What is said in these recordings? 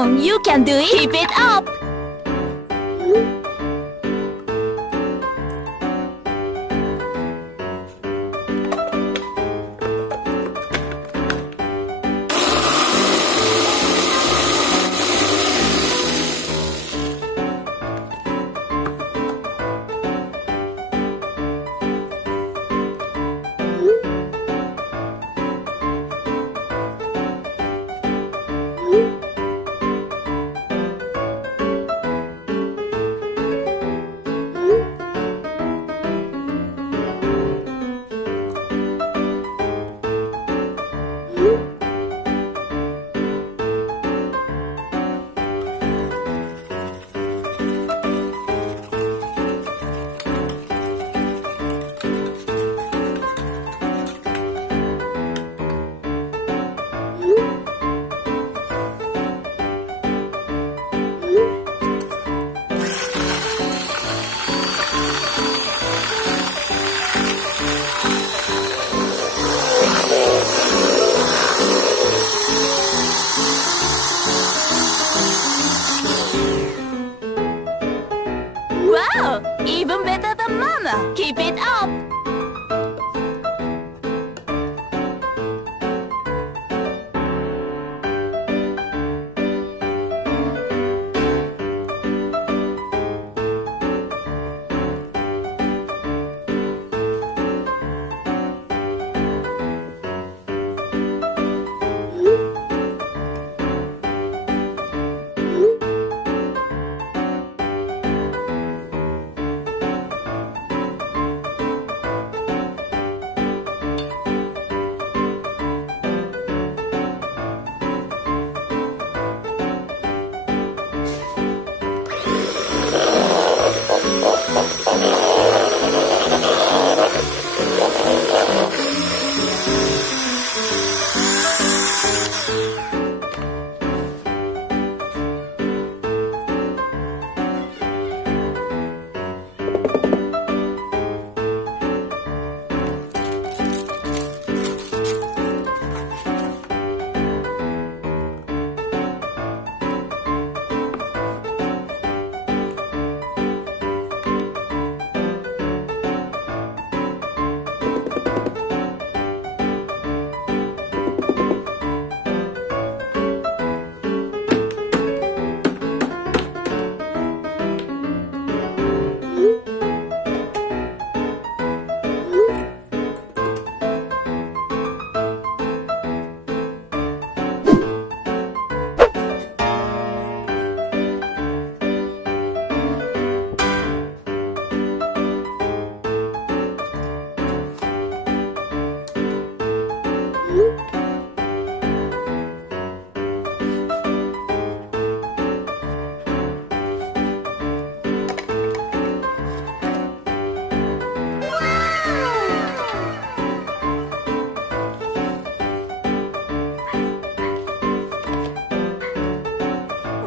on, you can do it. Keep it up. Wow, even better than Mama. Keep it up.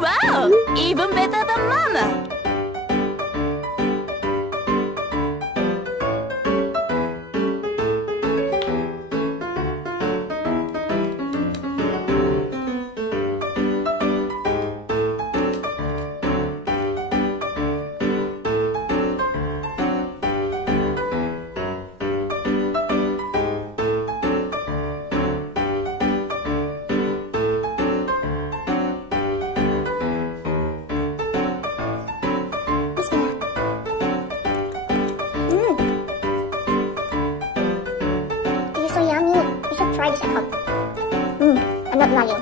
Wow, even better than Mama. So yummy. You should try this at home. I'm not lying.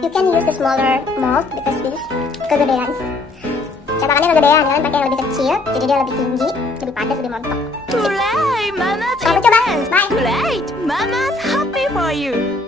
You can use the smaller mold because this kegedean. Cetakannya kegedean, kalian pakai yang lebih kecil, jadi dia lebih tinggi, lebih padat, lebih montok. Hooray, Mama's Selamat coba. impressed. Bye. Great, Mama's happy for you.